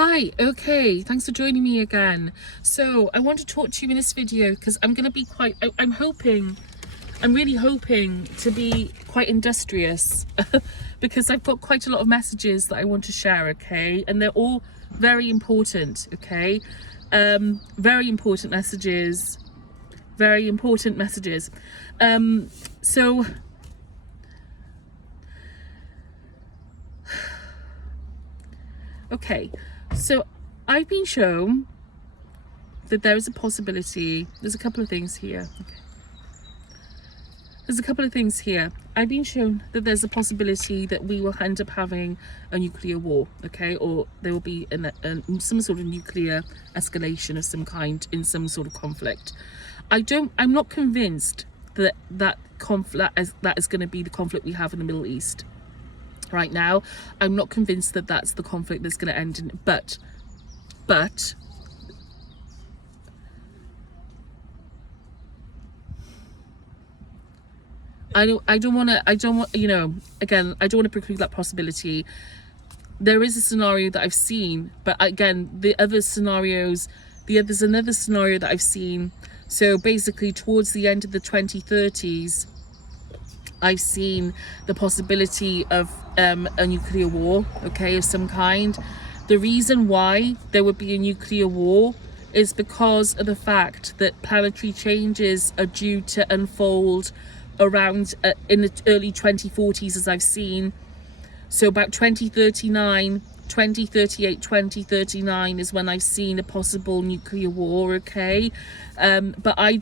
Hi, okay, thanks for joining me again. So I want to talk to you in this video because I'm going to be I'm really hoping to be quite industrious because I've got quite a lot of messages that I want to share, okay? And they're all very important, okay? Very important messages, very important messages. So okay, so I've been shown that there is a possibility, there's a couple of things here. Okay. There's a couple of things here. I've been shown that there's a possibility that we will end up having a nuclear war, okay? Or there will be some sort of nuclear escalation of some kind in some sort of conflict. I'm not convinced that that is going to be the conflict we have in the Middle East. Right now, I'm not convinced that that's the conflict that's going to end in, but I don't want, you know, again, I don't want to preclude that possibility. There is a scenario that I've seen, but again, there's another scenario that I've seen. So basically towards the end of the 2030s, I've seen the possibility of a nuclear war, okay, of some kind. The reason why there would be a nuclear war is because of the fact that planetary changes are due to unfold around in the early 2040s, as I've seen. So about 2038, 2039 is when I've seen a possible nuclear war, okay? But I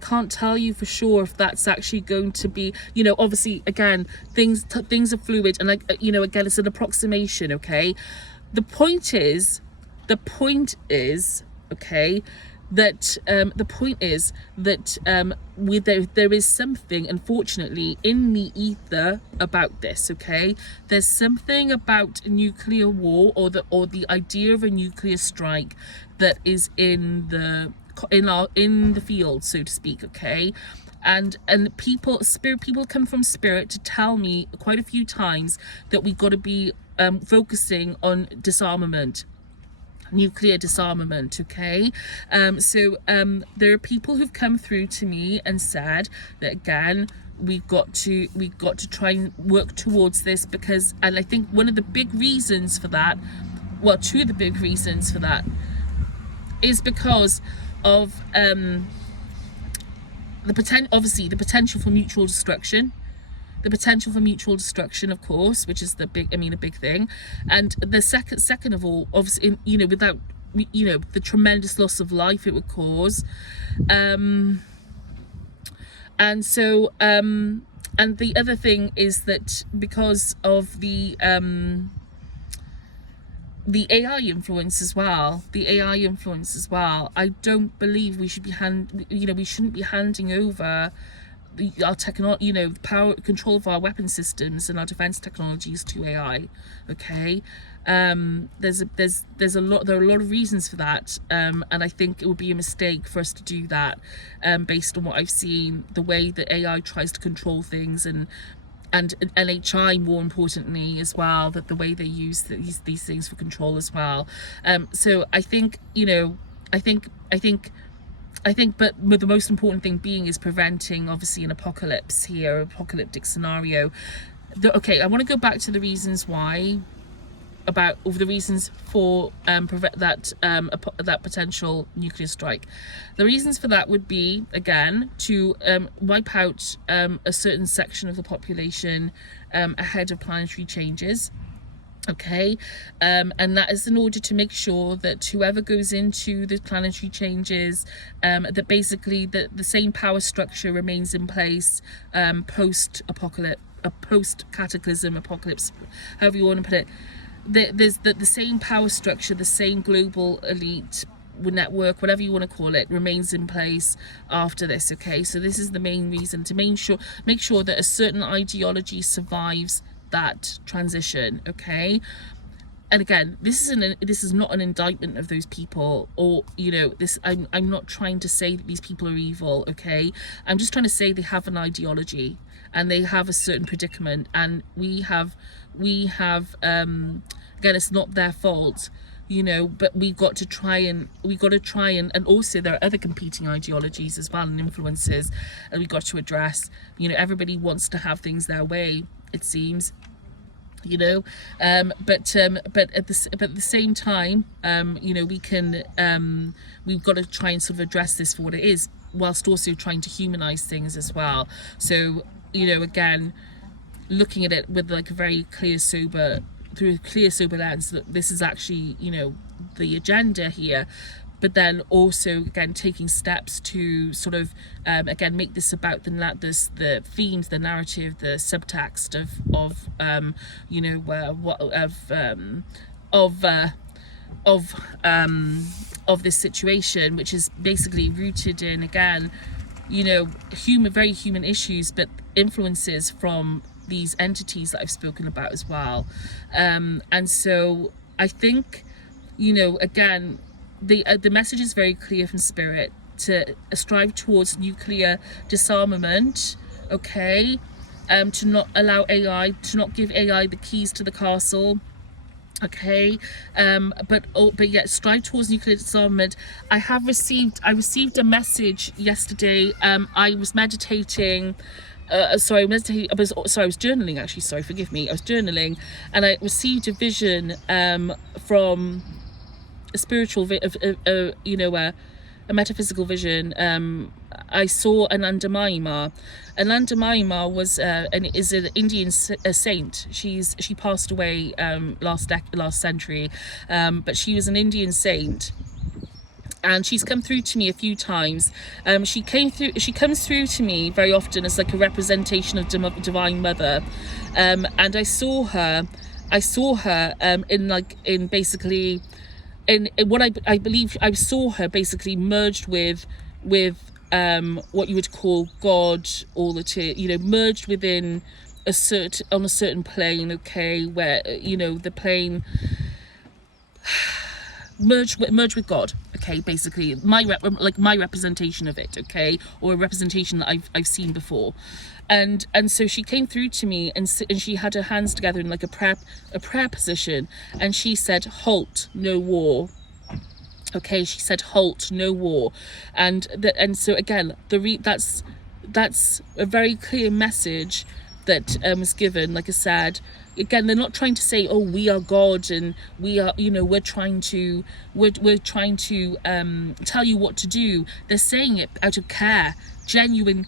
can't tell you for sure if that's actually going to be, you know, obviously, again, things are fluid, and you know, again, it's an approximation, okay? The point is, okay, that there is something, unfortunately, in the ether about this, okay? There's something about nuclear war or the idea of a nuclear strike that is in the field, so to speak, okay? And people come from spirit to tell me quite a few times that we've got to be focusing on disarmament, nuclear disarmament, okay? There are people who've come through to me and said that, again, we've got to try and work towards this, because, and I think one of the big reasons for that, well, two of the big reasons for that, is because of the potential for mutual destruction. The potential for mutual destruction, of course, which is a big thing. And the second of all, obviously, you know, without, you know, the tremendous loss of life it would cause. And the other thing is that because of the AI influence as well, I don't believe we should be we shouldn't be handing over our technology, you know, power control of our weapon systems and our defense technologies to AI, okay? There are a lot of reasons for that, and I think it would be a mistake for us to do that, based on what I've seen, the way that AI tries to control things, and NHI, more importantly, as well, that the way they use these things for control as well. So I think, you know, but the most important thing being is preventing, obviously, an apocalyptic scenario. Okay, I want to go back to the reasons why, the reasons for that potential nuclear strike. The reasons for that would be, again, to wipe out a certain section of the population ahead of planetary changes. Okay, and that is in order to make sure that whoever goes into the planetary changes, that basically the same power structure remains in place post-cataclysm, apocalypse, however you want to put it. There's the same power structure, the same global elite network, whatever you want to call it, remains in place after this, okay? So this is the main reason, to make sure that a certain ideology survives that transition, okay? And again, this is not an indictment of those people, or, you know, I'm not trying to say that these people are evil, okay? I'm just trying to say they have an ideology and they have a certain predicament, and we have again, it's not their fault, you know, but we got to try and and also there are other competing ideologies as well and influences, and we got to address. You know, everybody wants to have things their way, it seems, you know, but at the same time, you know, we've got to try and sort of address this for what it is, whilst also trying to humanize things as well. So, you know, again, looking at it with like a very clear, sober lens, that this is actually, you know, the agenda here, but then also again taking steps to sort of again make this about the themes, the narrative, the subtext you know, of this situation, which is basically rooted in, again, you know, very human issues, but influences from these entities that I've spoken about as well. And so I think, you know, again, the message is very clear from Spirit to strive towards nuclear disarmament, okay? To not allow AI, to not give AI the keys to the castle, okay? But yet strive towards nuclear disarmament. I received a message yesterday. I was meditating. I was journaling, actually. Sorry, forgive me. I was journaling, and I received a vision from a spiritual, you know, a metaphysical vision. I saw Ananda Mayima. Ananda Mayima is an Indian saint. She passed away last century, but she was an Indian saint. And she's come through to me a few times. She comes through to me very often as like a representation of Divine Mother, and I saw her in basically in what I believe I saw her basically merged with what you would call God, you know, merged within on a certain plane, okay, where, you know, the plane merge with God, okay, basically my representation of it, okay, or a representation that I've seen before. And so she came through to me, and she had her hands together in like a prayer position, and she said, "Halt, no war." Okay, she said, "Halt, no war." And so again, that's a very clear message that was given. Like I said, again, they're not trying to say, "Oh, we are God and we are," you know, we're trying to tell you what to do. They're saying it out of care, genuine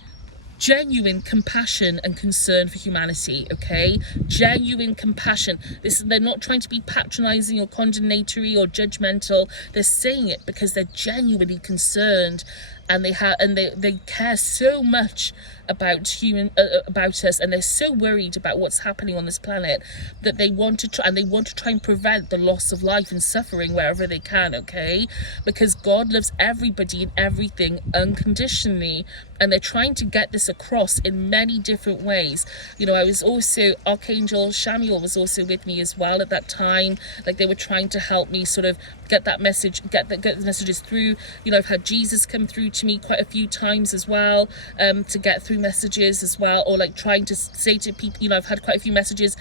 compassion and concern for humanity, okay? Genuine compassion. They're not trying to be patronizing or condemnatory or judgmental. They're saying it because they're genuinely concerned, and they care so much about us, and they're so worried about what's happening on this planet that they want to try and prevent the loss of life and suffering wherever they can, okay? Because God loves everybody and everything unconditionally, and they're trying to get this across in many different ways. You know, Archangel Shamiel was also with me as well at that time. Like, they were trying to help me sort of get that message, get the messages through. You know, I've had Jesus come through to me quite a few times as well, to get through messages as well, or like trying to say to people, you know, I've had quite a few messages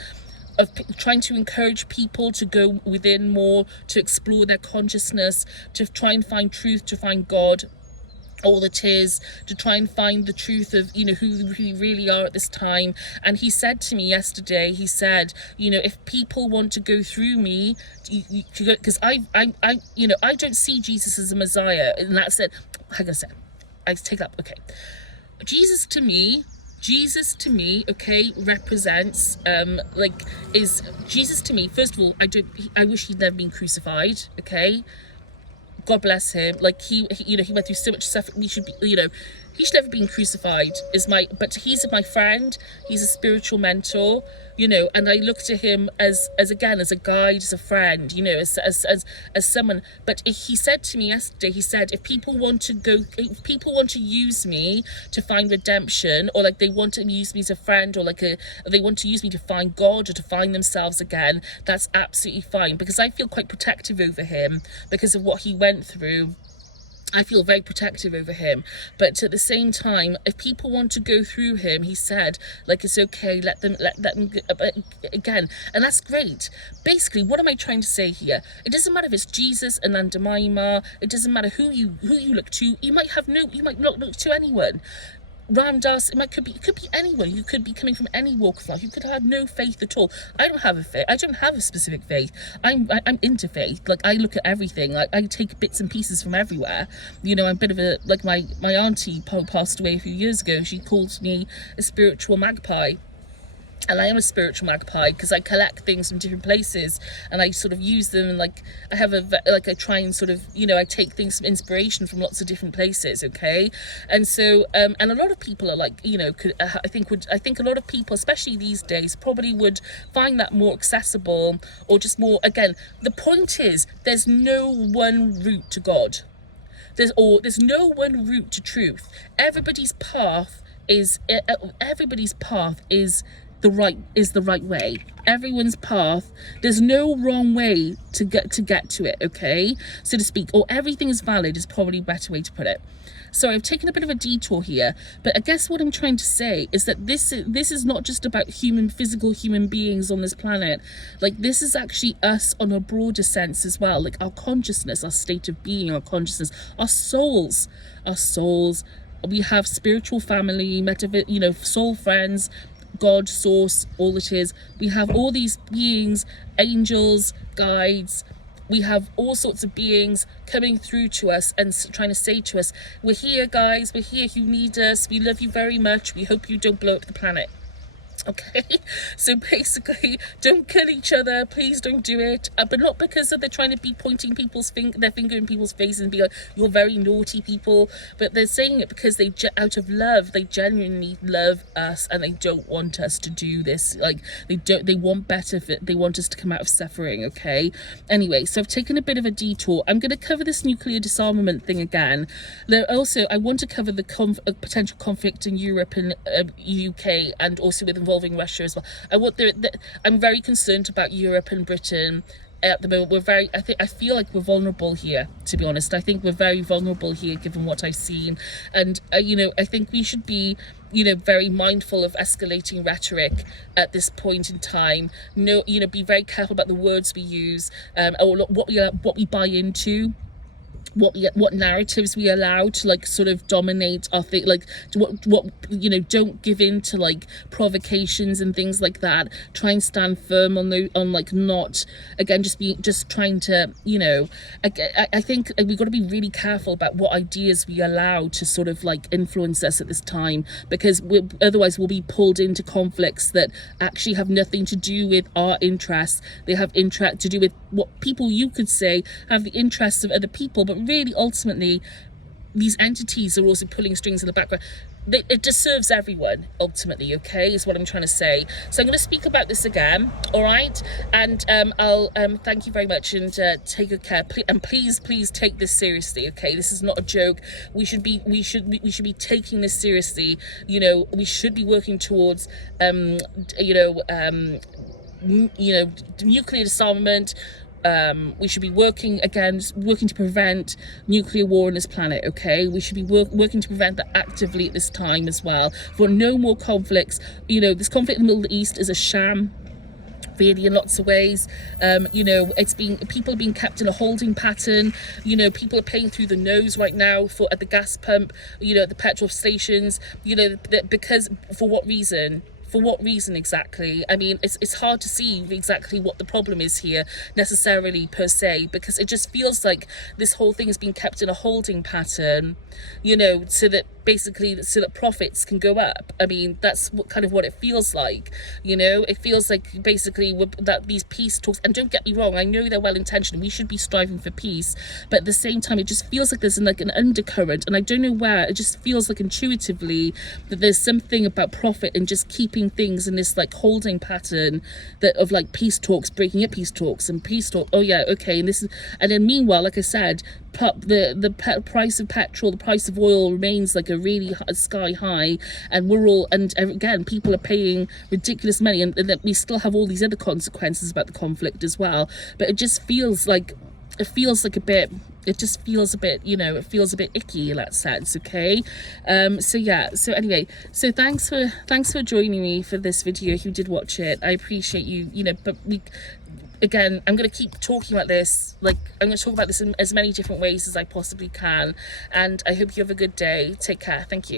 of trying to encourage people to go within more, to explore their consciousness, to try and find truth, to find God, all that is, to try and find the truth of, you know, who we really are at this time. And he said to me yesterday, he said, you know, if people want to go through me, because I you know, I don't see Jesus as a Messiah, and that's it. Hang on a second, I take that. Okay, Jesus to me, okay, represents Jesus to me. First of all, I wish he'd never been crucified, okay? God bless him. Like, he you know, he went through so much suffering. He should never been crucified. But he's my friend. He's a spiritual mentor, you know, and I look to him as a guide, as a friend, you know, as someone. But he said to me yesterday, he said, if people want to use me to find redemption, or like they want to use me as a friend, or they want to use me to find God or to find themselves again, that's absolutely fine, because I feel quite protective over him because of what he went through. I feel very protective over him. But at the same time, if people want to go through him, he said, like, it's okay, let them again, and that's great. Basically, what am I trying to say here? It doesn't matter if it's Jesus and Nandamaima, it doesn't matter who you look to. You might not look to anyone. Ramdas, could be anyone. You could be coming from any walk of life. You could have no faith at all. I don't have a faith. I don't have a specific faith. I'm interfaith. Like, I look at everything. Like, I take bits and pieces from everywhere. You know, I'm a bit of a, like, my auntie passed away a few years ago. She called me a spiritual magpie. And I am a spiritual magpie because I collect things from different places and I sort of use them, and like I have I try and sort of, you know, I take things from inspiration from lots of different places, okay? And so and a lot of people are like, you know, I think a lot of people, especially these days, probably would find that more accessible, or just more, again, the point is there's no one route to God. There's no one route to truth. Everybody's path is the right way. Everyone's path, there's no wrong way to get to it, okay, so to speak, or everything is valid is probably a better way to put it. So I've taken a bit of a detour here, but I guess what I'm trying to say is that this is not just about physical human beings on this planet. Like, this is actually us on a broader sense as well, like our consciousness, our state of being, our consciousness, our souls. We have spiritual family, soul friends, God, source, all it is. We have all these beings, angels, guides. We have all sorts of beings coming through to us and trying to say to us, we're here, guys, we're here, you need us, we love you very much, we hope you don't blow up the planet. Okay, so basically, don't kill each other, please don't do it, but not because they're trying to be pointing their finger in people's faces and be like, you're very naughty people, but they're saying it because out of love, they genuinely love us and they don't want us to do this. Like, they want better, they want us to come out of suffering, okay? Anyway, so I've taken a bit of a detour. I'm going to cover this nuclear disarmament thing again. Also, I want to cover the potential conflict in Europe and UK, and also with involving Russia as well. I'm very concerned about Europe and Britain at the moment. I feel like we're vulnerable here, to be honest. I think we're very vulnerable here given what I've seen, and I think we should be very mindful of escalating rhetoric at this point in time. Be very careful about the words we use, or what we buy into, what narratives we allow to like sort of dominate our thing, like don't give in to like provocations and things like that. Try and stand firm on not, again, just trying to, I think we've got to be really careful about what ideas we allow to sort of like influence us at this time, because otherwise we'll be pulled into conflicts that actually have nothing to do with our interests. They have to do with what people, you could say, have the interests of other people, but really ultimately these entities are also pulling strings in the background. It just serves everyone ultimately, okay, is what I'm trying to say. So I'm going to speak about this again, all right, and I'll thank you very much, and take good care, and please take this seriously, okay? This is not a joke. We should be taking this seriously. We should be working towards nuclear disarmament. We should be working to prevent nuclear war on this planet, okay? We should be working to prevent that actively at this time as well, for no more conflicts. This conflict in the Middle East is a sham, really, in lots of ways. People are being kept in a holding pattern. People are paying through the nose right now at the gas pump, at the petrol stations, because for what reason? For what reason exactly? I mean, it's hard to see exactly what the problem is here necessarily per se, because it just feels like this whole thing is being kept in a holding pattern, so that profits can go up. I mean, that's what it feels like. It feels like basically that these peace talks, and don't get me wrong, I know they're well intentioned, we should be striving for peace, but at the same time it just feels like there's an undercurrent, and I don't know where. It just feels like intuitively that there's something about profit and just keeping things in this like holding pattern of like peace talks, breaking up peace talks, and peace talk, oh yeah, okay, and then meanwhile, like I said, the price of petrol, the price of oil remains like a really sky high, and again, people are paying ridiculous money, and that we still have all these other consequences about the conflict as well. But it just feels like a bit, it just feels a bit, you know, it feels a bit icky in that sense. Okay, so yeah, so anyway, so thanks for joining me for this video. If you did watch it, I appreciate you, you know. But again, I'm going to keep talking about this, like I'm going to talk about this in as many different ways as I possibly can, and I hope you have a good day. Take care. Thank you.